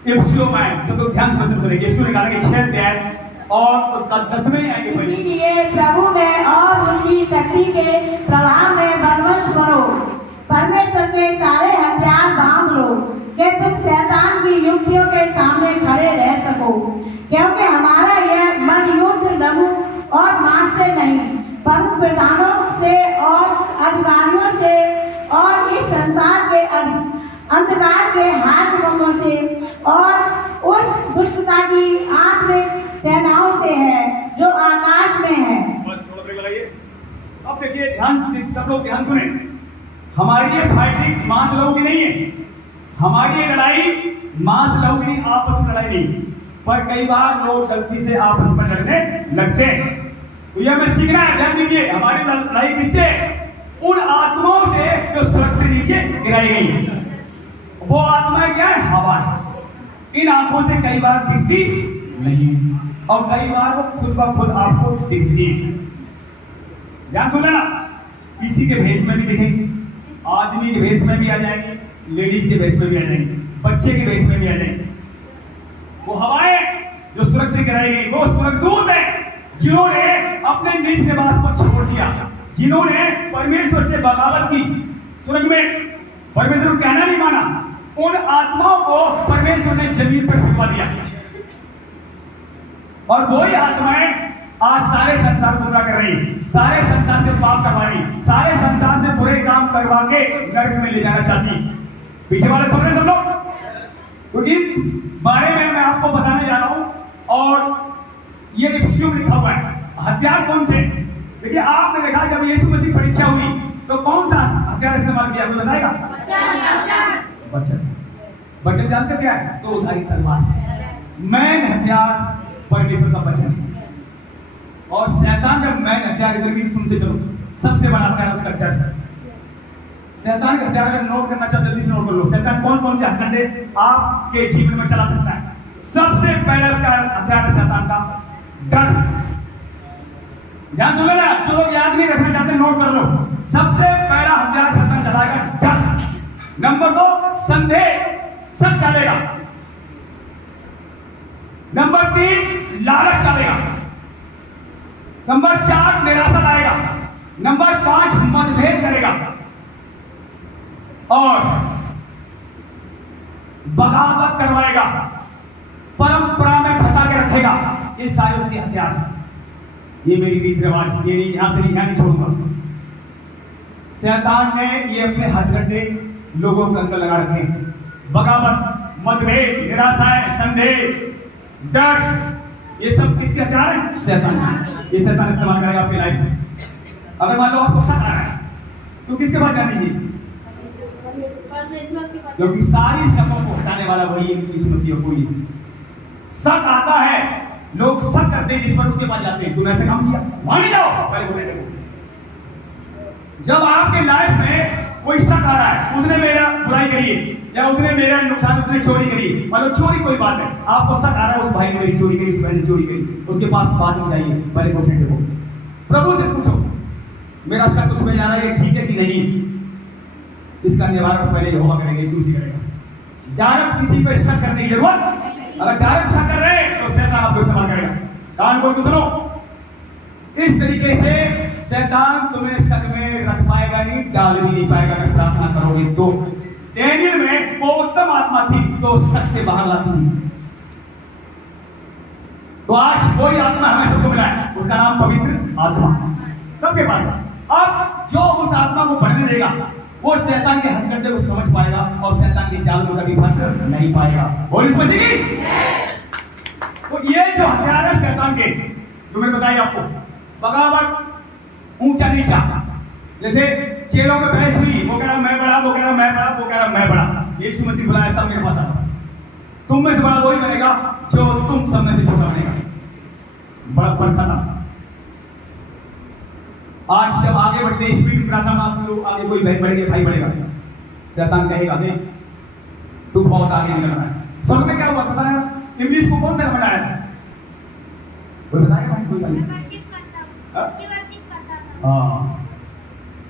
इफ्सियो में सब लोग ध्यान से सुनेंगे। इफ्सियो निकाला कि 6 अध्याय और उसका 10वें आगे बढ़े। इसीलिए प्रभु में और उसकी शक्ति के प्रभाव में बलवंत बनो, परमेश्वर के सारे हथियार बांध लो कि तुम शैतान की युक्तियों के सामने खड़े रह सको, क्योंकि हमारा यह मन युद्ध लहू और मांस से नहीं, परंतु प्रधानों से और अधिकारियों से और इस संसार के अंधकार के हाकिमों से और उस दुष्टता की आत्मिक सेनाओं से है जो आकाश में है। बस थोड़ा ब्रेक लगाइए। अब देखिए, ध्यान सब लोग ध्यान सुने। हमारी ये फाइटिंग मांस लहू की नहीं है। हमारी ये लड़ाई मांस लहू की नहीं, आपस में लड़ाई नहीं। पर कई बार लोग गलती से आपस में लड़ने लगते हैं, तो यह हमें सीखना है। ध्यान दीजिए, हमारी लड़ाई किससे? उन आत्माओं से जो स्वर्ग से नीचे गिराई गई। वो आत्माएं क्या है? हवा है। इन आंखों से कई बार दिखती नहीं और कई बार वो खुद ब खुद आपको दिखती है। ध्यान सुन लेना, किसी के भेष में भी दिखेंगी, आदमी के भेष में भी आ जाएंगे, लेडीज के भेष में भी आ जाएंगे, बच्चे के भेष में भी आ जाएंगे। वो हवाएं जो स्वर्ग से गिराई गई, वो स्वर्गदूत है जिन्होंने अपने निज निवास को छोड़ दिया, जिन्होंने परमेश्वर से बगावत की, स्वर्ग में परमेश्वर को कहना नहीं माना। उन आत्माओं को परमेश्वर ने जमीन पर फिरवा दिया और वही आत्माएं आज सारे संसार को पूरा कर रही, सारे संसार से पाप करवा रही, सारे संसार से बुरे काम करवा के नरक में ले जाना चाहती। पीछे वाले समझे सब लोग? तो इन बारे में मैं आपको बताने जा रहा हूं। और ये इफ्सियो में लिखा हुआ है। हथियार कौन से? देखिए, आपने देखा जब यीशु मसीह परीक्षा हुई तो कौन सा हथियार इस्तेमाल किया? कोई बताएगा? वचन। वचन जानते क्या है? तो उधारी तलवार। मैन हथियार परमेश्वर का वचन। और शैतान जब मैन हथियार, इधर भी सुनते चलो, सबसे बड़ा हथियार उसका हथियार। शैतान का हथियार अगर नोट करना चाहते जल्दी से नोट कर लो। शैतान कौन कौन से हथकंडे आपके जीवन में चला सकता है? सबसे पहले उसका हथियार है शैतान का डर। ध्यान सुन लेना, जो लोग याद नहीं रखना चाहते नोट कर लो। सबसे पहला हथियार शैतान चलाएगा डर। नंबर 2 संदेह, शक डालेगा। नंबर 3 लालच डालेगा। नंबर 4 निराशा लाएगा। नंबर 5 मतभेद करेगा और बगावत करवाएगा, परंपरा में फंसा के रखेगा। ये सारे उसके हथियार हैं। ये मेरी रीति रिवाज, ये नहीं, यहां से नहीं छोड़ूंगा। शैतान ने ये अपने हथकंडे लोगों के अंदर लगा रखे हैं। बगावत, मतभेद, निराशाएं, संदेह, डर, ये सब किसके हथियार हैं? शैतान। ये शैतान इस्तेमाल करेगा आपकी लाइफ में। अगर मान लो आपको शक आ रहा है तो किसके पास जाना चाहिए? क्योंकि सारी शकों को हटाने वाला वही यीशु मसीह को ही। शक आता है, लोग शक करते हैं जिस पर उसके पास जाते हैं। तुम ऐसे काम किया, वहां नहीं जाओ, पहले बोले देखो। जब आपके लाइफ में कोई शक आ रहा है, उसने मेरा बुराई करी है या उसने मेरा नुकसान, उसने चोरी करी, मतलब चोरी कोई बात है, आपको शक आ रहा है उस भाई ने मेरी चोरी करी, उस बहन ने चोरी करी, उसके पास बात नहीं जाइए, पहले को देखो, प्रभु से पूछो मेरा शक उसमें जा रहा है ठीक है कि नहीं। इसका निवारण पहले यहोवा करेंगे, यीशु मसीह करेगा। डायरेक्ट किसी पे शक करने की जरूरत, अगर डायरेक्ट शक कर रहे हैं तो शैतान आपको इस्तेमाल करेगा। कान खोल के सुनो, इस तरीके से शैतान तुम्हें शक में रख पाएगा नहीं, डाल भी नहीं पाएगा। अगर प्रार्थना करोगे तो डेनियल में वो उत्तम आत्मा थी तो शक से बाहर लाती थी। तो आज वही आत्मा हमें सबको मिला है, उसका नाम पवित्र आत्मा सबके पास है। अब जो उस आत्मा को बढ़ने देगा वो शैतान के हथकंडे को समझ पाएगा और शैतान के जाल में कभी फंस नहीं पाएगा। बोल समझ गई? तो ये जो हथियार है शैतान के, जो मैंने बताया आपको, बगावत, ऊंचा नीचा, जैसे चेलों में बहस हुई, वो कह रहा मैं बड़ा, वो कह रहा मैं बड़ा, वो कह रहा मैं बड़ा। यीशु मसीह बुलाया ऐसा मेरे पास आता, तुम में से बड़ा वही बनेगा जो तुम सब में से छोटा बनेगा। बड़ा फर्क था। आज जब आगे बढ़ते स्पीड प्रार्थना में आप लोग आगे कोई बहन बढ़ेगा, भाई बढ़ेगा, शैतान कहेगा नहीं तू बहुत आगे निकल रहा है। स्वर्ग में क्या हुआ पता है? इब्लीस को कौन सा बनाया था? कोई बताएगा भाई? कोई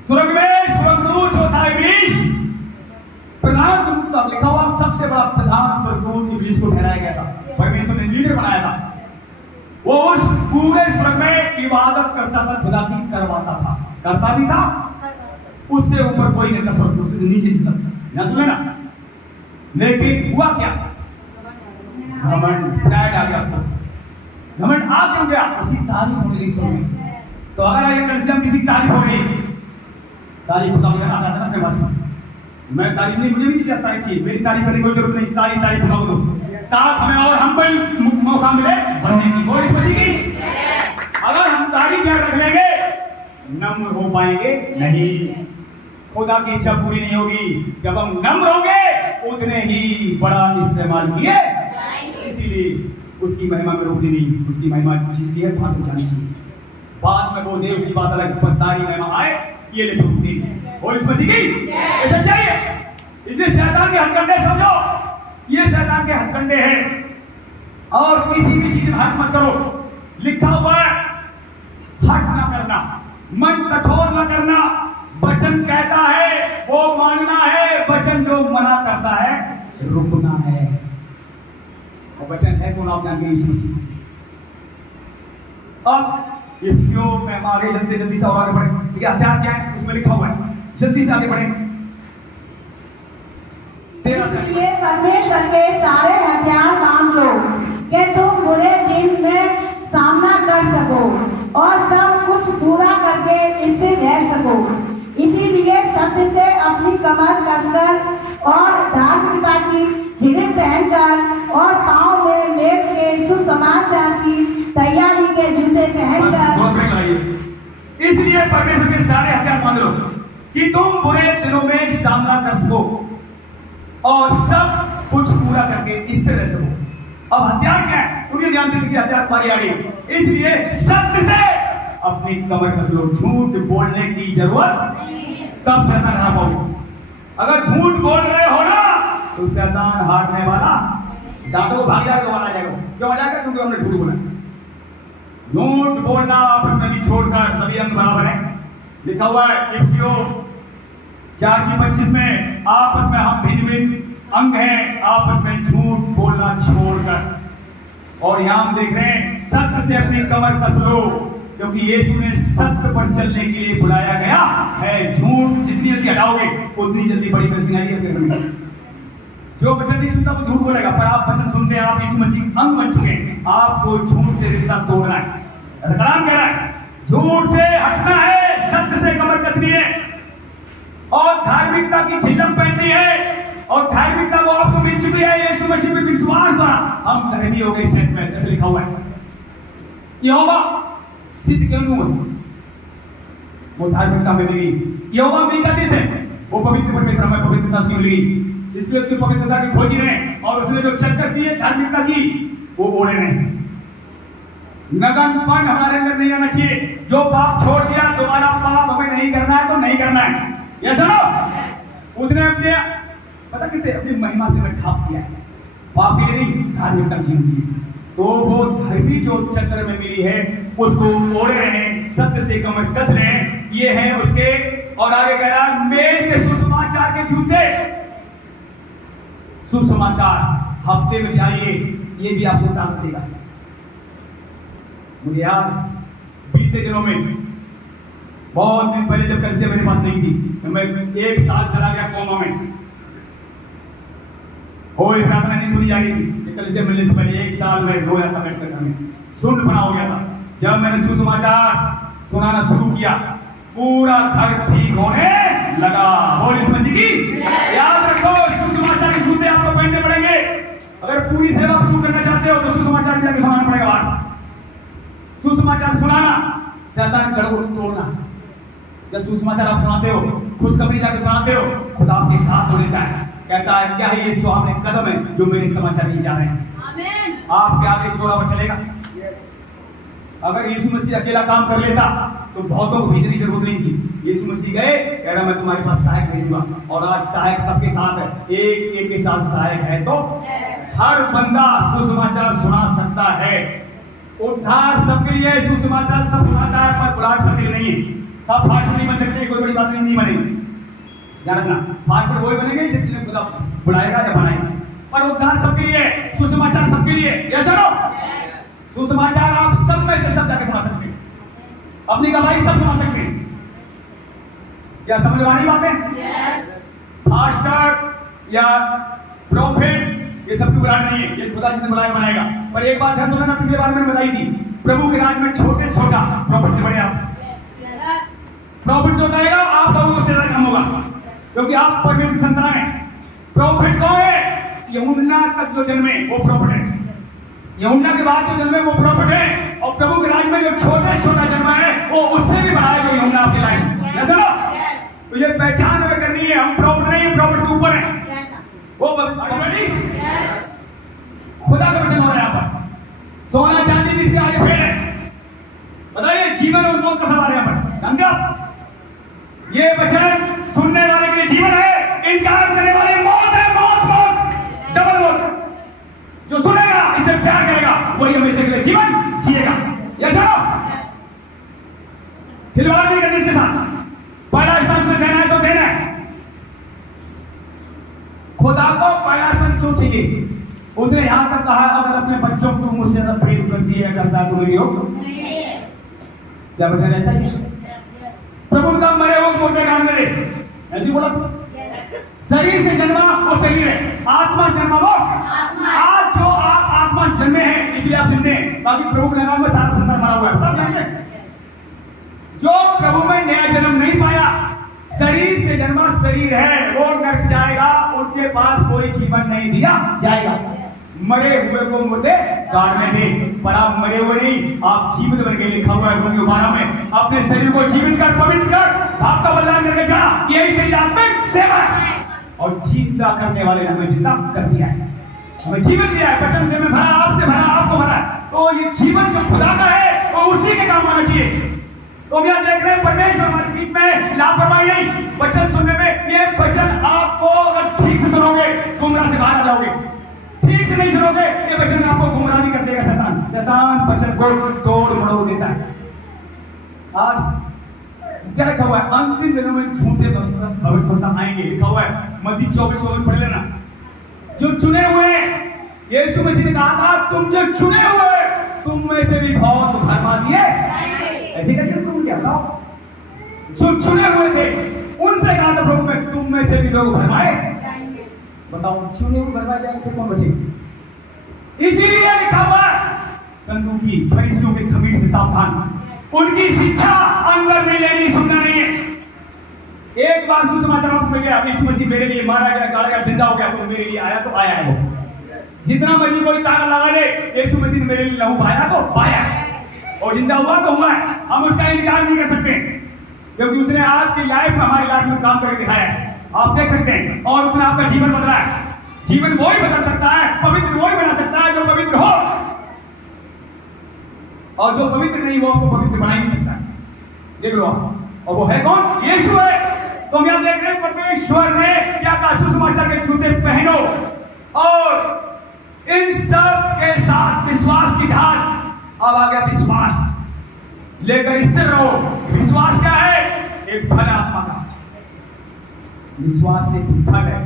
स्वर्ग में स्वर्गदूत जो था इब्लीस, प्रधान स्वर्गदूत, लिखा हुआ सबसे बड़ा प्रधान स्वर्गदूत दूत इब्लीस को ठहराया गया था, परमेश्वर ने लीडर बनाया था। वो उस पूरे स्वर्ग में इबादत करता था, खुदा की करवाता था, करता भी था। उससे ऊपर कोई नहीं था स्वर्ग, उससे नीचे थी सब, ना सुने ना। लेकिन हुआ क्या? घमंड आ गया उसको। घमंड आ क्यों गया? उसकी तारीफ होने लगी स्वर्ग में। तो अगर आगे कल किसी की तारीफ हो गई, तारीफ खुदा मुझे आता था ना अपने पास, मैं तारीफ नहीं, मुझे भी नहीं चाहता है चीज, मेरी तारीफ करने की कोई जरूरत नहीं, सारी तारीफ खुदा को दो ताकि हमें और हम्बल मौका मिले बनने की। और इस बची की अगर हम तारीफ याद रख लेंगे, नम्र हो पाएंगे नहीं, खुदा की इच्छा पूरी नहीं होगी। जब हम नम्र होंगे उतने ही बड़ा इस्तेमाल किए, इसीलिए उसकी महिमा में रोकनी नहीं, उसकी महिमा जिसकी है वहां जानी चाहिए। बाद में वो दे उसकी बात अलग, पर सारी महिमा आए ये ले रोकती। और इस मसीह की ऐसा चाहिए। इसलिए शैतान के हथकंडे समझो, ये शैतान के हथकंडे हैं। और किसी भी चीज में हट मत करो। लिखा हुआ है हट ना करना, मन कठोर ना करना। वचन कहता है वो मानना है, वचन जो मना करता है रुकना है। और वचन है कौन? आप जानते हैं, यीशु मसीह। अब इफ्सियों में हम आगे जल्दी से और आगे बढ़े। हथियार क्या है उसमें लिखा हुआ है, जल्दी से आगे बढ़े। इसलिए परमेश्वर के सारे हथियार बांध लो कि तुम बुरे दिन में सामना कर सको और सब कुछ पूरा करके स्थिर रह सको। इसीलिए सत्य से अपनी कमर कसकर और धार्मिकता की झिड़क पहनकर और पांव में मेघ के सुसमाचार की तैयारी के जूते पहनकर। इसलिए परमेश्वर के सारे हथियार बांध लो कि तुम बुरे दिनों में सामना कर सको और सब कुछ पूरा करके स्थिर रह सको। अब हथियार क्या है? सुनिए ध्यान से, देखिए हथियार पारी आ गई। इसलिए सत्य से अपनी कमर कस लो। झूठ बोलने की जरूरत तब शैतान हार पाओगे। अगर झूठ बोल रहे हो ना तो शैतान हारने वाला, दांतों को भाग जाएगा, आ जाएगा। क्यों आ जाएगा? क्योंकि हमने झूठ बोला। झूठ बोलना आपस में भी छोड़कर सभी अंग बराबर है। लिखा हुआ है इफ्सियों 4:25 में, आपस में हम भिन्न भिन्न अंग हैं, आपस में झूठ बोलना छोड़कर। और यहां हम देख रहे हैं सत्य से अपनी कमर कस लो, क्योंकि यीशु ने सत्य पर चलने के लिए बुलाया गया है। झूठ जितनी जल्दी हटाओगे उतनी जल्दी बड़ी ब्लेसिंग आएगी। जो वचन नहीं सुनता वो झूठ बोलेगा, पर आप वचन सुनते हैं, आप यीशु मसीह अंग बन चुके हैं, आपको झूठ से रिश्ता तोड़ना है। कलाम कह रहा है झूठ से हटना है, सत्य से कमर कसनी है और धार्मिकता की झिल्लम पहननी है। और धार्मिकता वो आपको मिल चुकी है यीशु मसीह में विश्वास द्वारा हम धर्मी हो गए। सेट में जैसे लिखा हुआ है यहोवा सिद्ध क्यों हुआ? वो धार्मिकता में मिली। यहोवा मीका से वो पवित्र परमेश्वर में पवित्रता उसकी मिली, इसलिए उसकी पवित्रता की खोजी रहे और उसने जो चक्कर दी है धार्मिकता की वो ओढ़े रहे। नगनपन हमारे अंदर नहीं आना चाहिए। जो पाप छोड़ दिया दोबारा पाप हमें नहीं करना है तो नहीं करना है। ये सुनो, उसने अपने पता किसे अपनी महिमा से में ढाप किया है, पाप के लिए नहीं, धार्मिकता जीवन के लिए। तो वो धर्मी जो चक्र में मिली है उसको ओढ़े रहे, सत्य से कमर कस रहे, ये है उसके। और आगे कह रहा मेल के सुसमाचार के जूते। सुसमाचार हफ्ते में जाइए, ये भी आपको ताकत देगा। मुझे याद बीते दिनों में बहुत दिन पहले जब कल से मेरे पास नहीं थी तो मैं 1 साल चला गया कोमा में। कोई प्रार्थना नहीं सुनी जा रही थी। कल से मिलने से पहले 1 साल में रोया था बैठकर, हमें सुन्न बना हो गया था। जब मैंने सुसमाचार सुनाना शुरू किया पूरा घर ठीक होने लगा। और इस मसीह की याद रखो, सुसमाचार के जूते आपको पहनने पड़ेंगे। अगर पूरी सेवा पूरी करना चाहते हो तो सुसमाचार जाके सुनाना पड़ेगा। सुसमाचार सुनाना शैतान गड़बड़ तोड़ना। जब सुसमाचार आप सुनाते हो, खुशखबरी जाके सुनाते हो, खुदा आपके साथ हो देता है, कहता है क्या है ये सुहावने कदम है जो मेरे समाचार नहीं जा रहे हैं। आमीन। आपके आगे जोरावर चलेगा। अगर यीशु मसीह अकेला काम कर लेता तो बहुतों को भेजने की जरूरत नहीं थी। यीशु मसीह गए, कह रहा मैं तुम्हारे पास सहायक भेजूंगा। और आज सहायक सबके साथ है, एक एक के साथ सहायक है। तो हर बंदा सुसमाचार सुना सकता है। उद्धार सबके लिए सुसमाचार सब सुनाता है, पर बुलाहट सबके लिए नहीं है। सब फास्टर नहीं बन सकते, कोई बड़ी बात नहीं बनेगी। ध्यान रखना, फास्टर वही बनेंगे जिसने खुदा बुलाएगा या बनाएगा। पर उद्धार सबके लिए, सुसमाचार सबके लिए। यस सर, सुसमाचार आप सब में से सब जाके सुना सकते हैं, अपनी गवाही सब सुना सकते हैं। क्या समझ वाली बात है? पास्टर या प्रॉफिट ये सब की बुराई नहीं है, ये खुदा जिसने बुलाया बनाएगा। पर एक बात ध्यान सुनना, ना पिछले बार मैंने बताई थी, प्रभु के राज में छोटे से छोटा प्रॉफिट से बड़े आप। प्रॉफिट जो कहेगा आप लोगों को सेवा कम होगा, क्योंकि आप परमेश्वर की संतान हैं। प्रॉफिट कौन है? यूहन्ना तक जो जन्मे वो प्रॉफिट है, यूहन्ना के बाद जो जन्मे वो प्रॉफिट है। और प्रभु के राज में जो छोटे से छोटा जन्मा है वो उससे भी बड़ा है जो यूहन्ना आपकी लाइन। चलो, तो ये पहचान हमें करनी है, हम प्रॉफिट नहीं है, प्रॉफिट से ऊपर है। वो खुदा का वचन हो रहा है यहाँ पर। सोना चांदी किसके आगे फेल है? बताइए, जीवन और मौत का सवाल है यहाँ पर। समझो, ये वचन सुनने वाले के लिए जीवन है, इनकार करने वाले मौत है। मौत, मौत, डबल मौत। जो सुनेगा, इससे प्यार करेगा, वही हमेशा के लिए जीवन जिएगा। ये चलो, खिलवाड़ नहीं करनी इसके साथ। पहला स्थान से देना है तो देना है। खुदा को पहला स्थान क्यों चाहिए? उसने यहां तक कहा, अगर अपने बच्चों को मुझसे प्रेम करती है करता तो मेरी हो। क्या वचन ऐसा ही? प्रभु का मरे हो मोटे गान में ऐसी बोला तो शरीर से जन्मा वो शरीर है, आत्मा से जन्मा वो आज जो आप आत्मा से जन्मे हैं इसलिए आप जिंदे हैं। बाकी प्रभु के नाम में सारा संसार मरा हुआ है। बता जानिए, जो प्रभु में नया जन्म नहीं पाया, शरीर से जन्मा शरीर है, वो नरक जाएगा, उनके पास कोई जीवन नहीं दिया जाएगा। मरे हुए को मुर्दे काटने दे, पर आप मरे हुए नहीं, आप जीवित बन गए। लिखा हुआ है रोमियो 12 में, अपने शरीर को जीवित कर, पवित्र कर, आपका बलिदान करके चढ़ा, यही तेरी आत्मिक सेवा है। और जिंदा करने वाले ने हमें जिंदा कर दिया है, हमें जीवन दिया है। वचन से में भरा, आपसे भरा, आपको भरा। तो ये जीवन जो खुदा का है वो उसी के काम आना चाहिए। तो हम यहाँ देख रहे हैं परमेश्वर हमारे बीच में लापरवाही नहीं, वचन सुनने में। ये वचन आपको अगर ठीक से सुनोगे गुमराह से बाहर आ जाओगे, ठीक से नहीं सुनोगे ये वचन आपको गुमराह नहीं कर देगा शैतान। शैतान वचन को तोड़ मरोड़ देता है। आज क्या लिखा हुआ है? अंतिम दिनों में झूठे भविष्यवक्ता आएंगे। लिखा हुआ है मत्ती 24 में, पढ़ लेना। जो चुने हुए, यीशु मसीह ने कहा था, तुम जो चुने हुए तुम में से भी बहुत भरमा दिए। ऐसे करके तुम क्या बताओ? जो चुने हुए थे उनसे कहा था प्रभु में, तुम में से भी लोग भरमाए। बताओ, चुने हुए भरमाए जाएंगे फिर कौन बचेगा? इसीलिए लिखा हुआ संदूकी फरीसियों के खमीर से सावधान, उनकी शिक्षा अंदर नहीं लेनी, सुनना नहीं है। एक बार सुसमाचार आपको मिल गया, यीशु मसीह मेरे लिए मारा गया, गाड़ा गया, जिंदा हो गया, वो मेरे लिए आया तो आया है। वो जितना मर्जी कोई तारा लगा ले, यीशु मसीह ने मेरे लिए लहू बहाया तो बहाया, और जिंदा हुआ तो हुआ है। हम उसका इनकार नहीं कर सकते, क्योंकि उसने आपकी लाइफ में, हमारी लाइफ में काम करके दिखाया है। आप देख सकते हैं, और उसने आपका जीवन बदला है। जीवन वो ही बदल सकता है, पवित्र वो ही बना सकता है जो पवित्र हो, और जो पवित्र नहीं वो आपको पवित्र बना ही नहीं सकता। देख लो आप, और वो है कौन? यीशु है। तो हम यहां देख रहे हैं परमेश्वर ने क्या कहा? सुसमाचार के जूते पहनो और इन सब के साथ विश्वास की ढाल। अब आ गया विश्वास लेकर स्थिर रहो। विश्वास क्या है? एक फल आत्मा का। विश्वास से फल है,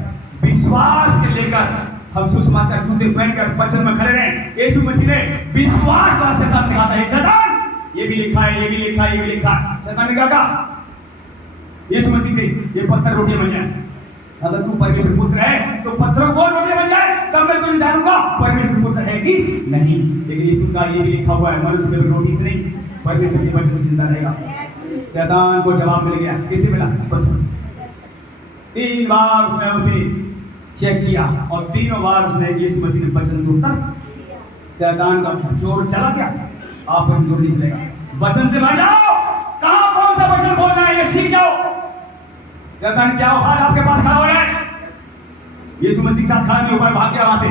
विश्वास के लेकर हम सुसमाचार जूते पहनकर वचन में खड़े रहें। यीशु मसीह ने विश्वास का शैतान सिखाता है, शैतान ये भी लिखा है, ये भी लिखा है, ये भी लिखा है। शैतान ने क्या कहा यीशु मसीह से? ये पत्थर रोटियां बन जाए। अगर तू परमेश्वर पुत्र है तो पत्थरों को रोटियां बन जाए, तब मैं तुझे जानूंगा परमेश्वर पुत्र है कि नहीं। लेकिन यीशु का ये भी लिखा हुआ है, मनुष्य केवल रोटी से नहीं परमेश्वर के वचन से जिंदा रहेगा। शैतान को जवाब मिल गया, किससे मिला? वचन से। 3 बार उसने उसे चेक किया, और 3 बार उसने यीशु मसीह ने वचन से उत्तर। शैतान का जोर चला गया, आप पर जोर नहीं चलेगा। वचन से भर जाओ, कहां कौन सा वचन बोलना है ये सीख जाओ। शैतान क्या हाल आपके पास खड़ा हो है? यीशु मसीह के साथ खड़ा नहीं हो पाए, भाग गया वहां से।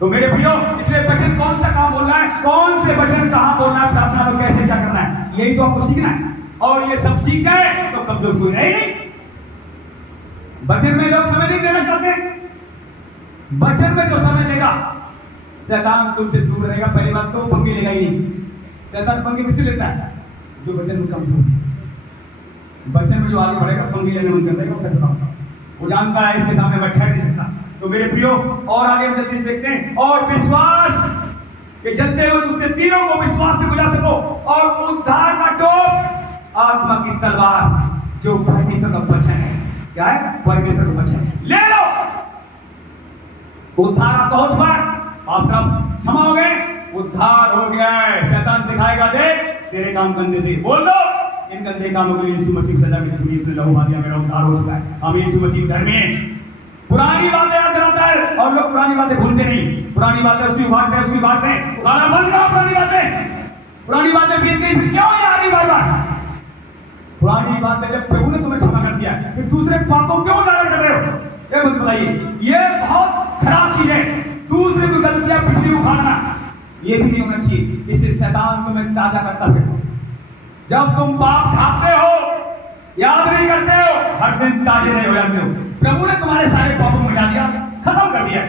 तो मेरे प्रियो, इसलिए वचन कौन सा कहां बोलना है, कौन से वचन कहां बोलना है, प्रार्थना में कैसे क्या करना है, यही तो आपको सीखना है। और ये सब सीख गए तो कमजोर कोई रहे नहीं। वचन में लोग समय नहीं देना चाहते। वचन में जो समय देगा शैतान तुमसे दूर रहेगा। पहली बात तो पंगे लेगा ही नहीं। शैतान पंगे किससे लेता है? जो वचन में कमजोर है। वचन में जो आगे बढ़ेगा पंगे लेने मन करता है, वो जानता है इसके सामने मैं ठहर नहीं सकता। तो मेरे प्रियो और आगे हम जल्दी से देखते हैं। और विश्वास के जलते हुए उसने तीनों को विश्वास से बुझा सको, और उद्धार का टोप आत्मा की तलवार जो परमेश्वर का वचन है। क्या है? परमेश्वर का वचन ले लो। उद्धार आपका हो चुका है, आप सब क्षमा हो गए, उद्धार हो गया है। शैतान दिखाएगा देख तेरे काम गंदे थे, बोल दो इन गंदे कामों के लिए यीशु मसीह की सजा मिली, इसने लहू बहा दिया, मेरा उद्धार हो चुका है। हम यीशु मसीह धर्मी हैं। पुरानी बातें याद दिलाता है और लोग पुरानी बातें भूलते नहीं। पुरानी बातें उसकी बात है, उसकी बात है, गाना बंद करो पुरानी बातें बीत गई, फिर क्यों याद नहीं बार बार? पुरानी बातें जब प्रभु ने तुम्हें क्षमा कर दिया, फिर दूसरे पापों क्यों उजागर कर रहे हो? ये मत बताइए, ये बहुत खराब चीज है। दूसरे की गलतियां पिछली उखाड़ना ये भी नहीं होना चाहिए। इससे शैतान तुम्हें ताजा करता है। जब तुम पाप ढांपते हो, याद नहीं करते हो, हर दिन ताजे नहीं हो जाते हो। प्रभु ने तुम्हारे सारे पापों को मिटा दिया, खत्म कर दिया,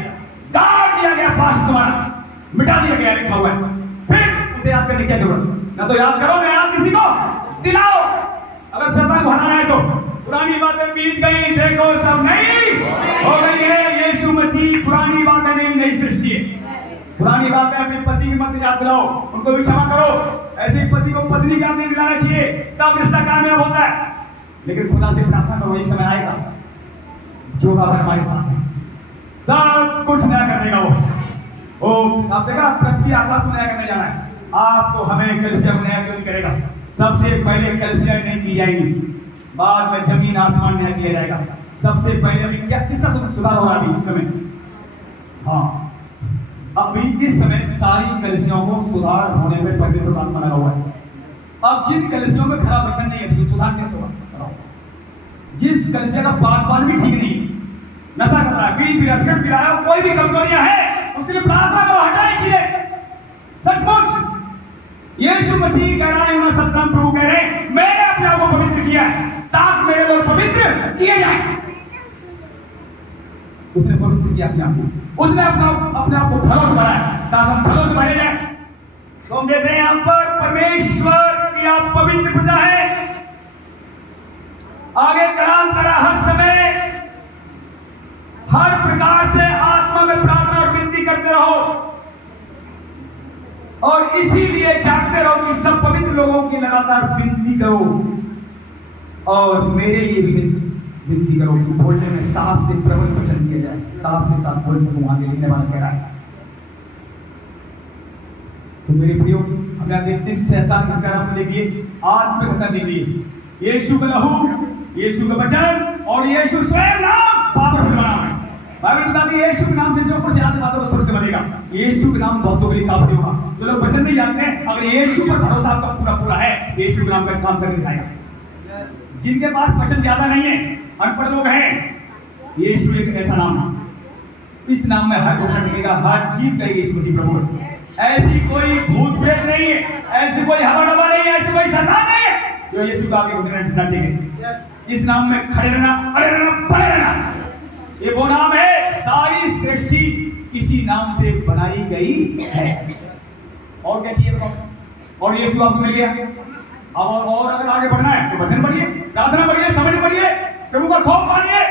काट दिया गया, पास तुम्हारा मिटा दिया गया, लिखा हुआ है। फिर उसे याद करने की जरूरत ना, तो याद करो ना याद किसी को दिलाओ। अगर शैतान को हराना है तो पुरानी बातें बीत गई, देखो सब नई हो गई है। यीशु मसीह पुरानी बातें नहीं, नई सृष्टि है। पुरानी बातें अपने पति की मत याद दिलाओ, उनको भी क्षमा करो। ऐसे ही पति को पत्नी की याद नहीं दिलाना चाहिए, तब रिश्ता कामयाब होता है। लेकिन खुदा से प्रार्थना करो, एक समय आएगा जो हमारे साथ है, सब कुछ नया कर देगा वो। आप देखा पृथ्वी आकाश में नया करने जाना है, आपको हमें कैल्शियम नया क्यों करेगा? सबसे पहले कैल्शियम नहीं की जाएगी, बाद में जमीन आसमान नया किया जाएगा। सबसे पहले अभी क्या किसका सुधार हो रहा है अभी इस समय? हाँ, अभी इस समय सारी कलिसियों को सुधार होने में परमेश्वर का आत्मा लगा हुआ है। अब जिन कलिसियों में खराब वचन नहीं है, सुधार कैसे होगा? जिस कलिसिया का पासवान भी ठीक नहीं, नशा कर रहा है, बीड़ी पी रहा है, सिगरेट पी रहा है, कोई भी कमजोरियां हैं, उसके लिए प्रार्थना करो, हटाई चीजें। सचमुच यीशु मसीह कह रहा है, यूना सत्रम प्रभु कह रहे हैं, मैंने अपने आप को पवित्र किया है ताकि मेरे लोग पवित्र किए जाए। उसने पवित्र किया अपने आप को, उसने अपने आप को फलों से भरा ताकि हम फलों से भरे जाए। तो हम देख रहे हैं यहाँ पर परमेश्वर की आप पवित्र प्रजा है। आगे कलाम करा, हर समय हर प्रकार से आत्मा में प्रार्थना और विनती करते रहो, और इसीलिए चाहते रहो कि सब पवित्र लोगों की लगातार विनती करो, और मेरे लिए भी विनती करो कि बोलने में साहस से प्रबल वचन दिया जाए, साहस के साथ बोल सकूं। आगे लिखने वाला कह रहा है। तो मेरे प्रियो, हम यहाँ देखते हैं शैतान का कर्म देखिए, आत्महत्या देखिए, यीशु का लहू, यीशु का वचन और यीशु स्वयं नाम पावरफुल नाम है। बाइबल बताती है यीशु के नाम से जो कुछ याद आता है वो स्वर्ग से बनेगा। यीशु के नाम बहुतों के लिए काफी होगा। जो लोग वचन नहीं जानते हैं, अगर यीशु पर भरोसा आपका पूरा पूरा है, यीशु के नाम का काम करके दिखाएगा। जिनके पास वचन ज्यादा नहीं है, अनपढ़ लोग हैं, यीशु एक ऐसा नाम है, इस नाम में हर घुटना टेकेगा, हर जीव कहेगी यीशु मसीह प्रभु है। ऐसी कोई भूत प्रेत नहीं है, ऐसी कोई हवा डबा नहीं है, ऐसी कोई शैतान नहीं है जो यीशु का आगे घुटना टेके। इस नाम में खड़े रहना, अड़े रहना, पड़े रहना, ये वो नाम है। सारी सृष्टि इसी नाम से बनाई गई है। और क्या चाहिए बताओ? और यीशु आपको मिल गया। अब और अगर आगे बढ़ना है तो वचन पढ़िए, प्रार्थना पढ़िए, समझ पढ़िए, प्रभु का खौफ मानिए,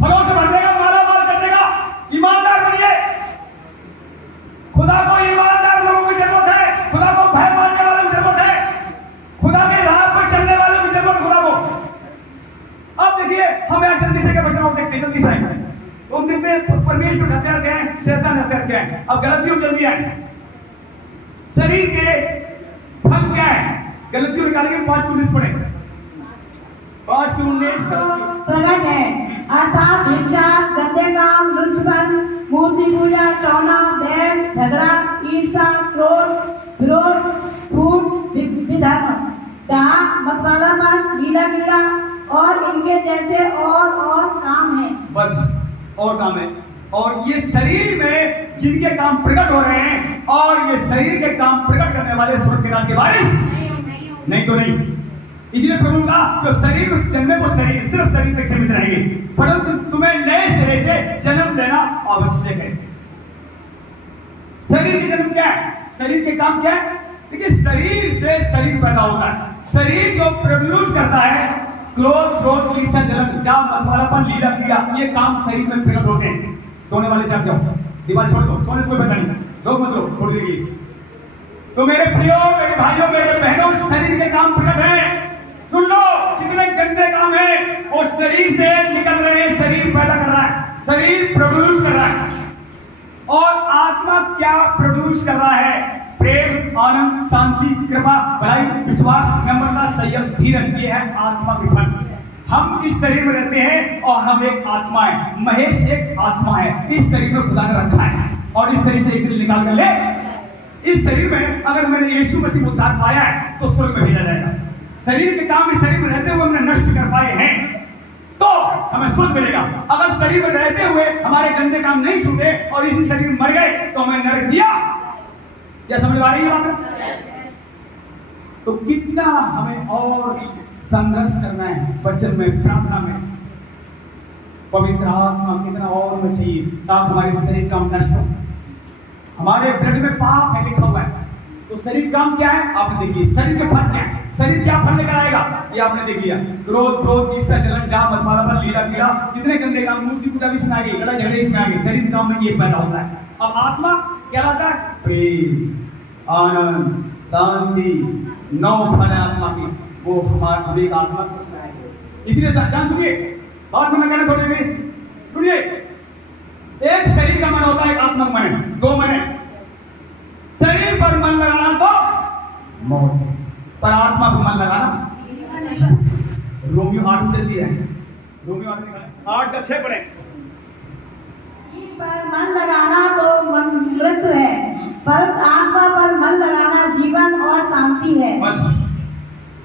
फलों से भर देगा, माला माल कर देगा। ईमानदार बनिए। खुदा को ईमानदार लोगों की जरूरत है, खुदा को भय मानने वालों की जरूरत है, खुदा के राह पर चलने वालों की जरूरत खुदा को। अब देखिए, हम यहाँ जल्दी से क्या बचना देखते हैं, जल्दी से आएंगे तो हम देखते हैं परमेश्वर हत्यार क्या है, शैतान हत्यार क्या है। अब गलतियों जल्दी आए, शरीर के फल क्या है, गलतियों निकालेंगे। 5:19 पढ़े, 5:19 प्रकट है, अर्थात हिंसा, गंदे काम, लुचपन, मूर्ति पूजा, टोना, बैर, झगड़ा, ईर्ष्या, क्रोध, विरोध, फूट, विधर्म, डाह, मतवालापन, लीला कीड़ा और इनके जैसे और काम है। बस और काम है। और ये शरीर में जिनके काम प्रकट हो रहे हैं, और ये शरीर के काम प्रकट करने वाले स्वर्ग के राज के वारिस नहीं तो नहीं। इसलिए प्रभु का जो शरीर जन्मे वो शरीर सिर्फ शरीर तक सीमित रहेंगे, परंतु तुम्हें नए सिरे से जन्म लेना आवश्यक है। शरीर के जन्म क्या है, शरीर के काम क्या है? देखिए, शरीर से शरीर पैदा होता है। शरीर जो प्रोड्यूस करता है क्रोध, ईर्ष्या, जलन, काम, मतवालापन, लीला क्रिया, ये काम शरीर में प्रकट होते हैं। सोने वाले जाग जाओ, दीवार छोड़ दो, सोने से कोई पता नहीं, लोग मत लो थोड़ी देर के लिए। तो मेरे प्रियो, मेरे भाइयों, मेरे बहनों, शरीर के काम प्रकट है। सुन लो, जितने गंदे काम है वो शरीर से निकल रहे हैं। शरीर पैदा कर रहा है, शरीर प्रोड्यूस कर रहा है। और आत्मा क्या प्रोड्यूस कर रहा है? प्रेम, आनंद, शांति, कृपा, भलाई, विश्वास, नम्रता, संयम, धीरज। ये है आत्मा के फल। हम इस शरीर में रहते हैं और हम एक आत्मा है। महेश एक आत्मा है, इस शरीर में खुदा ने रखा है और इस शरीर से एक दिन निकाल कर ले। इस शरीर में अगर मैंने यीशु मसीह को उद्धार पाया है तो स्वर्ग में भेजा जाएगा। शरीर के काम इस शरीर में रहते हुए हमने नष्ट कर पाए हैं तो हमें स्वर्ग मिलेगा। अगर शरीर में रहते हुए हमारे गंदे काम नहीं छूटे और इसी शरीर में मर गए तो हमें नरक दिया। क्या समझ आ रही है बात? तो कितना हमें और संघर्ष करना है वचन में, प्रार्थना में। पवित्र आत्मा कितना और हमें चाहिए ताकि हमारे शरीर काम नष्ट हो। हमारे ब्लड में पाप है लिखा हुआ है। तो शरीर काम क्या है आपने देख लिया। शरीर के फल क्या है? शरीर क्या फल लेकर आएगा ये आपने देख लिया। क्रोध, क्रोध, ईर्ष्या, जलन, डाह, मदमालापन, लीला, कीड़ा, कितने गंदे काम, मूर्ति पूजा भी इसमें आ गई, लड़ाई झगड़े इसमें आ गए। शरीर काम में ये पैदा होता है। अब आत्मा क्या लाता है? प्रेम, आनंद, शांति, 9 फल है आत्मा की। वो हमारे एक आत्मा को सुनाएंगे। इसलिए जान सुनिए बात में मैं कहना थोड़ी देर सुनिए। एक शरीर का मन होता है, एक आत्मा का मन है, 2 मन है। शरीर पर मन लगाना तो मौत, पर आत्मा पर मन लगाना। रोमियो 8 में दिया है, रोमियो 8 का 6 पढ़े। पर मन लगाना तो मृत्यु है, पर आत्मा पर मन लगाना जीवन और शांति है। बस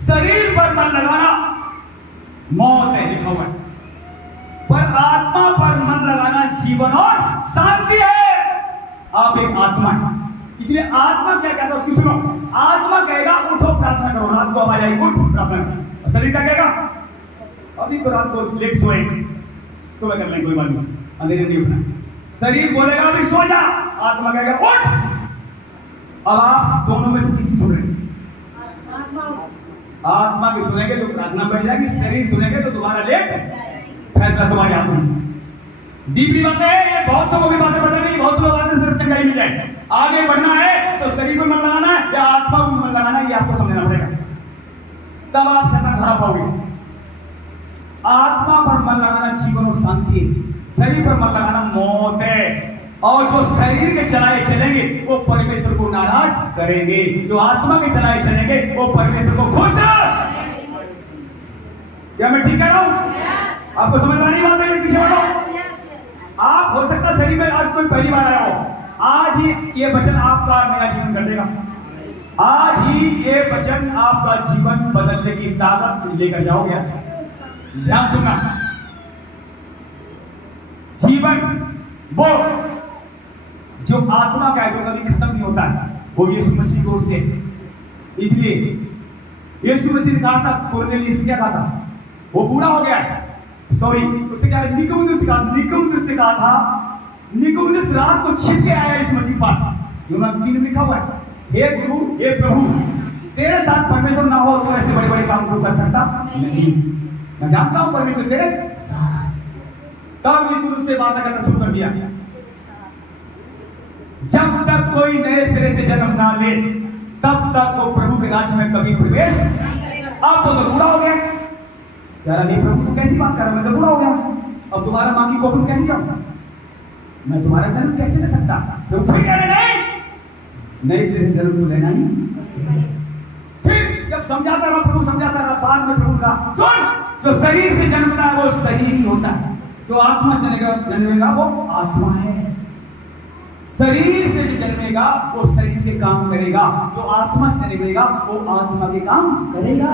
शरीर पर मन लगाना मौत है लिखा हुआ है, पर आत्मा पर मन लगाना जीवन और शांति है। आप एक आत्मा है, इसलिए आत्मा क्या कहता है उसकी सुनो। आत्मा कहेगा उठो प्रार्थना करो, रात को आवाज आई उठ प्रार्थना करो। शरीर क्या कहेगा? अभी तो रात को लेट सोए, सुबह कर लेंगे कोई बात नहीं, अंधेरे नहीं उठना। शरीर बोलेगा अभी सो जा, आत्मा कहेगा उठ। अब आप दोनों में से किसी सुन रहे हैं? आत्मा की सुनेंगे तो प्रार्थना बढ़ जाएगी, शरीर सुनेंगे तो दोबारा लेट फैसला तुम्हारे हाथ में। डीपली बातें है ये, बहुत से को भी बातें पता नहीं, बहुत से लोग आते सिर्फ चंगाई मिल जाए। आगे बढ़ना है तो शरीर पर मन लगाना है या आत्मा पर मन लगाना है, ये आपको समझना पड़ेगा, तब आप शैतान हरा पाओगे। आत्मा पर मन लगाना जीवन और शांति है, शरीर पर मन लगाना मौत है। और जो शरीर के चलाए चलेंगे वो परमेश्वर को नाराज करेंगे, जो आत्मा के चलाए चलेंगे वो परमेश्वर को खुश। क्या मैं ठीक कह रहा हूं? आपको समझ में नहीं बात है? पीछे बढ़ो। आप हो सकता शरीर में आज कोई पहली बार आया हो, आज ही ये वचन आपका नया जीवन कर देगा। आज ही ये वचन आपका जीवन बदलने की ताकत लेकर जाओगे। ध्यान सुनना, जीवन वो जो आत्मा का है जो कभी खत्म नहीं होता है वो यीशु मसीह की ओर से। इसलिए यीशु मसीह ने कहा था कुरनेलियुस से, क्या कहा था? वो बूढ़ा हो गया है, सॉरी उससे क्या निकोदेमुस से कहा था। निकोदेमुस रात को छिप के आया यीशु मसीह के पास। यूहन्ना 3 में लिखा हुआ है, हे गुरु, हे प्रभु, तेरे साथ परमेश्वर ना हो तो ऐसे बड़े बड़े काम को कर सकता नहीं। मैं जानता हूं परमेश्वर तेरे साथ। तब यीशु उससे बात करना शुरू कर दिया। जब तक कोई नए सिरे से जन्म ना ले तब तक वो प्रभु के राज्य में कभी प्रवेश। अब तो बूढ़ा हो गया यार, नहीं प्रभु तू कैसी बात कर रहा है? मैं तो बूढ़ा हो गया, अब तुम्हारा मां की कोख कैसे जाऊं? मैं तुम्हारा जन्म कैसे ले सकता? तो फिर कह रहे नहीं, नए सिरे से जन्म तो लेना ही। फिर जब समझाता रहा प्रभु, समझाता रहा, बाद में प्रभु कहा सुन, जो शरीर से जन्मता है वो शरीर ही होता है, जो आत्मा से जन्मेगा वो आत्मा है। शरीर से जो जन्मेगा वो शरीर के काम करेगा, जो आत्मा से जन्मेगा वो आत्मा के काम करेगा।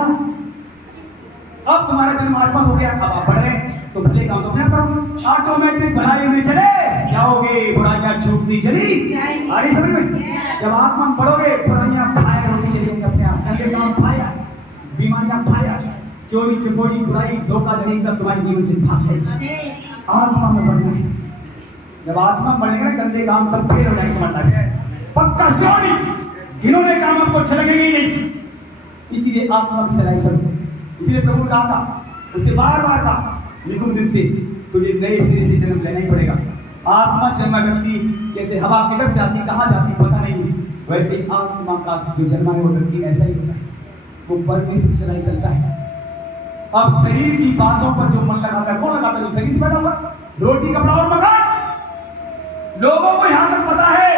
अब तुम्हारा जन्म आत्मा हो गया, अब आप बढ़ रहे तो भले काम तो क्या करो, ऑटोमेटिक भलाई में चले जाओगे, बुराइयां छूटती चली आ रही समझ में। जब आत्मा में पढ़ोगे बुराइयां फायर होती चलेंगी अपने आप, गंदे काम फायर, बीमारियां फायर, चोरी चपोरी बुराई धोखाधड़ी सब तुम्हारे जीवन से भाग जाएगी। आत्मा में बढ़ना है, जब आत्मा बढ़ेगा गंदे काम सब फेल हो जाएंगे तुम्हारे लाइफ पक्का सोनी, घिनौने काम आपको अच्छे लगेंगे ही नहीं। इसीलिए आत्मा की चलाई चलो। इसलिए प्रभु ने कहा था, उससे बार बार कहा निकुंदिस से तुझे नए सिरे से जन्म लेना ही पड़ेगा। आत्मा से जन्मा व्यक्ति जैसे हवा किधर से आती कहाँ जाती पता नहीं, वैसे ही आत्मा का जो जन्मा है वो व्यक्ति ऐसा ही होता है, वो परमेश्वर से नहीं चलता है। अब शरीर की बातों पर जो मन लगाता है, कौन लगाता है? जो शरीर से पैदा हुआ, रोटी कपड़ा और मकान। लोगों को यहाँ तक पता है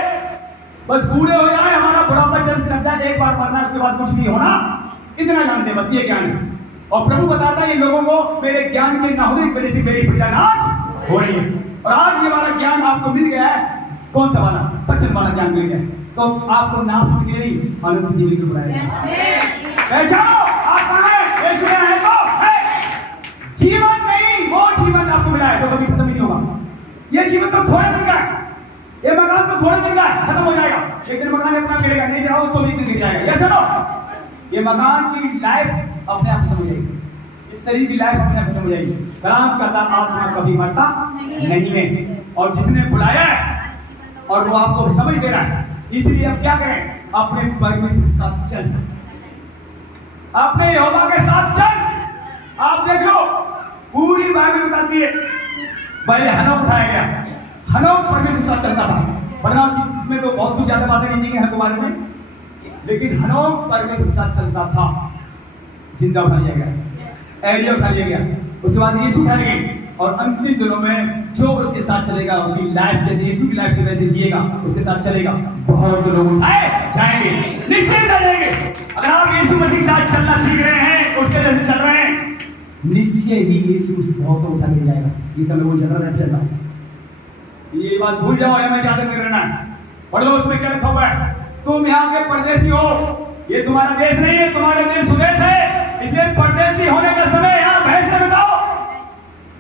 बस बूढ़े हो जाए, हमारा बुढ़ापा चल से लगता है, एक बार मरना उसके बाद कुछ नहीं होना, इतना जानते बस, ये ज्ञान है। और प्रभु बताता है ये लोगों को मेरे ज्ञान के ना होने की वजह से मेरी प्रजा नाश हो रही है। और आज ये वाला ज्ञान आपको मिल गया है, कौन सा वाला? वचन वाला ज्ञान मिल गया, तो आपको नाश होने के लिए नहीं, अनंत जीवन को बुलाया। पहचानो आप कहाँ हैं? यीशु में है तो है। जीवन नहीं, वो जीवन आपको मिला है तो कभी खत्म नहीं होगा। ये जीवन तो थोड़े दिन का है, ये मकान तो थोड़े दिन का है, खत्म हो जाएगा। एक दिन मकान अपना गिरेगा, नहीं गिरा तो भी गिर जाएगा। ये सुनो, ये मकान की लाइफ अपने आप खत्म हो जाएगी, इस शरीर की लाइफ अपने आप खत्म हो जाएगी। कलाम कहता आत्मा कभी मरता नहीं है। और जिसने बुलाया है और वो आपको समझ दे रहा है, इसलिए अब क्या करें? अपने परमेश्वर के साथ चल, अपने यहोवा के साथ चल। आप देख लो पूरी बाइबल बताती है, पहले हनोक उठाया गया, हनोक परमेश्वर के साथ चलता था, वरना इसमें तो बहुत कुछ ज्यादा बातें नहीं है हनोक के बारे में, लेकिन हनोक परमेश्वर के साथ चलता था। जिंदा उठा लिया गया, एलिया उठा लिया गया, उसके बाद यीशु उठा लिए गए, और अंतिम दिनों में जो उसके साथ चलेगा, उसकी लाइफ जैसे यीशु की लाइफ वैसे जिएगा, उसके साथ चलेगा, बहुत लोग उठाए जाएंगे, निश्चित आ जाएंगे। अगर आप यीशु मसीह के साथ चलना सीख रहे हैं, उसके जैसे चल रहे हैं, निश्चय ही यीशु उस बहुत को उठा ले जाएगा। इस समय वो चल रहा है। ये बात भूल जाओ, हमें ज्यादा नहीं रहना है। पढ़ लो उसमें क्या लिखा हुआ है, तुम यहाँ के परदेसी हो, ये तुम्हारा देश नहीं है, तुम्हारा देश स्वदेश है, इसलिए परदेसी होने का समय यहाँ भैंसे बिताओ।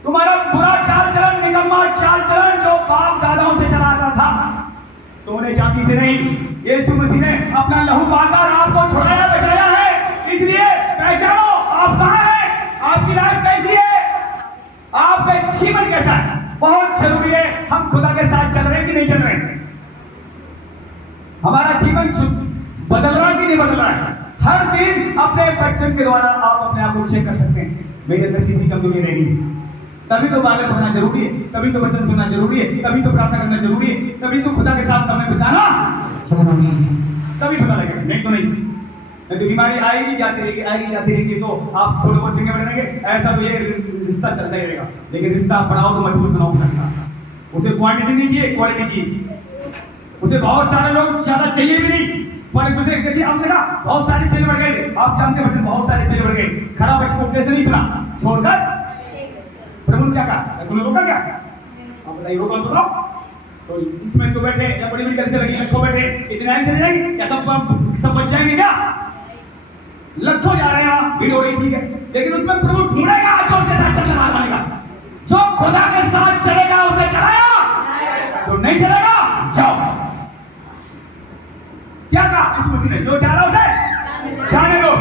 तुम्हारा बुरा चाल चलन, निकम्मा चाल चलन जो बाप दादाओं से चला आता था, सोने चांदी से नहीं, यीशु मसीह ने अपना लहू बहाकर आपको छुड़ाया बचाया है। इसलिए पहचानो आप कहाँ हैं, आपकी लाइफ कैसी है, आपका जीवन कैसा है। बहुत जरूरी है हम खुदा के साथ चल रहे हैं कि नहीं चल रहे हैं, हमारा जीवन बदल रहा है कि नहीं बदल रहा है। हर दिन अपने बच्चन के द्वारा आप अपने आप को चेक कर सकते हैं, मेरे अंदर कितनी कमजोरी रहेगी। तभी तो बाइबल पढ़ना जरूरी है, तभी तो वचन सुनना जरूरी है, तभी तो प्रार्थना करना जरूरी है, तभी तो खुदा के साथ समय बिताना जरूरी है, तभी पता लगेगा, नहीं तो नहीं। तो बीमारी आएगी जाती रहेगी, आएगी जाती रहेगी, तो आप थोड़े बहुत चंगे बने रहेंगे, ऐसा तो ये रिश्ता चलता ही रहेगा। लेकिन रिश्ता बनाओ तो मजबूत बनाओ खुदा के साथ, उसे क्वांटिटी नहीं चाहिए, क्वालिटी चाहिए। उसे बहुत सारे लोग ज्यादा चाहिए भी नहीं, पर एक दूसरे देखिए, अब देखा बहुत सारे चेले बढ़ गए, आप जानते हैं बहुत सारे चेले बढ़ गए, खराब बच्चे को उपदेश नहीं सुना, छोड़कर प्रभु ने क्या कहा, तुमने रोका क्या? आप बताइए, रोका तो लो। तो इसमें तो बैठे या बड़ी बड़ी गली से लगी में खो बैठे, इतने आगे चले जाएंगे क्या? सब बच जाएंगे क्या? लट्ठों जा रहे हैं, भीड़ हो रही, ठीक है, लेकिन उसमें प्रभु ढूंढेगा जो उसके साथ चलने वाला, जो खुदा के साथ चलेगा उसे चलाया, तो नहीं चलेगा जाओ। क्या कहा यीशु मसीह ने? जो चाह रहा उसे जाने दो,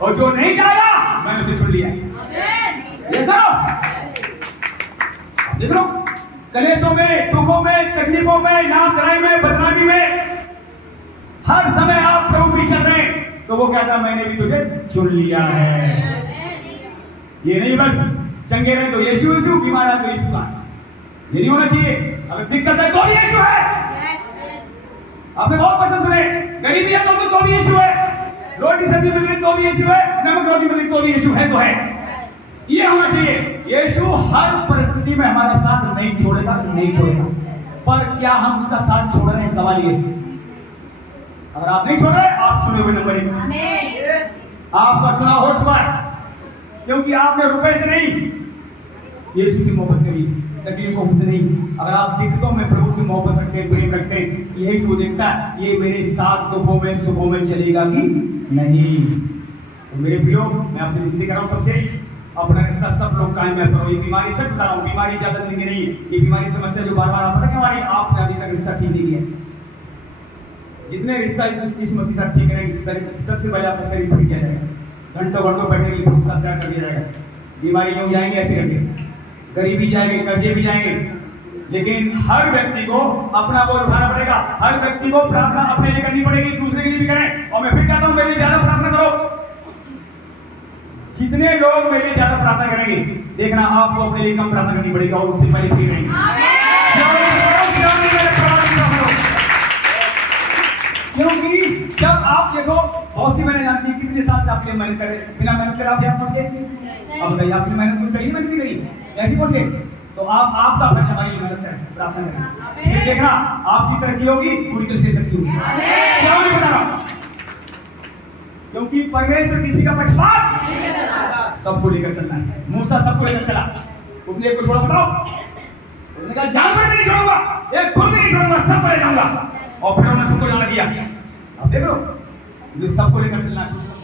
और जो नहीं जाएगा मैंने उसे छुड़ लिया। ये देख लो, कलेशों में, दुखों में, तकलीफों में, नाम धराई में, बदनामी में, हर समय आप प्रभु भी चल रहे हैं, तो वो कहता मैंने भी तुझे चुन लिया है। ये नहीं बस चंगे रहे तो यीशु यीशु, बीमार है तो यीशु का, ये नहीं होना चाहिए। अगर दिक्कत है तो भी यीशु है, आपने बहुत पसंद सुने, गरीबी है तो भी यीशु है, रोटी सब्जी मिल रही तो भी यीशु है, नमक रोटी मिल रही तो भी यीशु है, तो है, ये होना चाहिए। यीशु हर परिस्थिति में हमारा साथ नहीं छोड़ेगा, नहीं छोड़ेगा, पर क्या हम उसका साथ छोड़ रहे हैं, सवाल ये। अगर आप नहीं छोड़ रहे, आप चुने हुए नंबर 1, आपका चुनाव हो चुका है, क्योंकि आपने रुपए से नहीं यीशु से मोहब्बत करी, तकलीफों से नहीं। अगर आप दिक्कतों में प्रभु से मोहब्बत रखते हैं, प्रेम रखते हैं, यही तो देखता है ये मेरे साथ दुखों में सुखों में चलेगा कि नहीं। तो मेरे प्रियो, मैं आपसे विनती कर रहा हूँ सबसे, अपना रिश्ता सब लोग कायम करो। ये बीमारी सच बता रहा हूँ, बीमारी ज्यादा दिन की नहीं है, ये बीमारी समस्या जो बार बार आप पता हमारी, आपने अभी तक रिश्ता ठीक नहीं किया। जितने रिश्ता इस मसीह साथ ठीक करेंगे, सबसे पहले आपका शरीर ठीक किया जाएगा, घंटों घंटों बैठने के लिए साथ त्याग कर दिया जाएगा। बीमारी यूं जाएंगे ऐसे करके, गरीबी जाएंगे, कर्जे भी जाएंगे, लेकिन हर व्यक्ति को अपना बोल उठाना पड़ेगा, हर व्यक्ति को प्रार्थना अपने लिए करनी पड़ेगी, दूसरे के लिए भी करें। और मैं फिर कहता हूं, मेरे लिए ज्यादा प्रार्थना करो। जितने लोग मेरे लिए ज्यादा प्रार्थना करेंगे, देखना आपको अपने लिए कम प्रार्थना करनी पड़ेगी और उससे पहले ठीक रहेंगे। विश्राम नहीं करें, विश्राम करो। क्योंकि जब आप देखो बहुत सी मैंने जानती है कितने साल से आपके लिए मेहनत करे, बिना मेहनत करे आप यहाँ पहुंच गए। अब बताइए आपने मेहनत कुछ करी, मेहनत नहीं करी, ऐसी पहुंच गए। तो आप आपका फर्ज हमारी लिए मेहनत करें, प्रार्थना करें, फिर देखना आपकी तरक्की होगी, पूरी तरह से तरक्की होगी। क्या नहीं बता रहा, क्योंकि परमेश्वर किसी का पक्षपात सबको लेकर चलना है। मूसा सबको लेकर चला, उसने एक को छोड़ा, बताओ, उसने कहा जानवर नहीं छोड़ूंगा, एक खुद भी नहीं छोड़ूंगा, सब ले जाऊंगा, और फिर उन्होंने सबको जाना दिया। अब देख लो, सबको लेकर चलना है।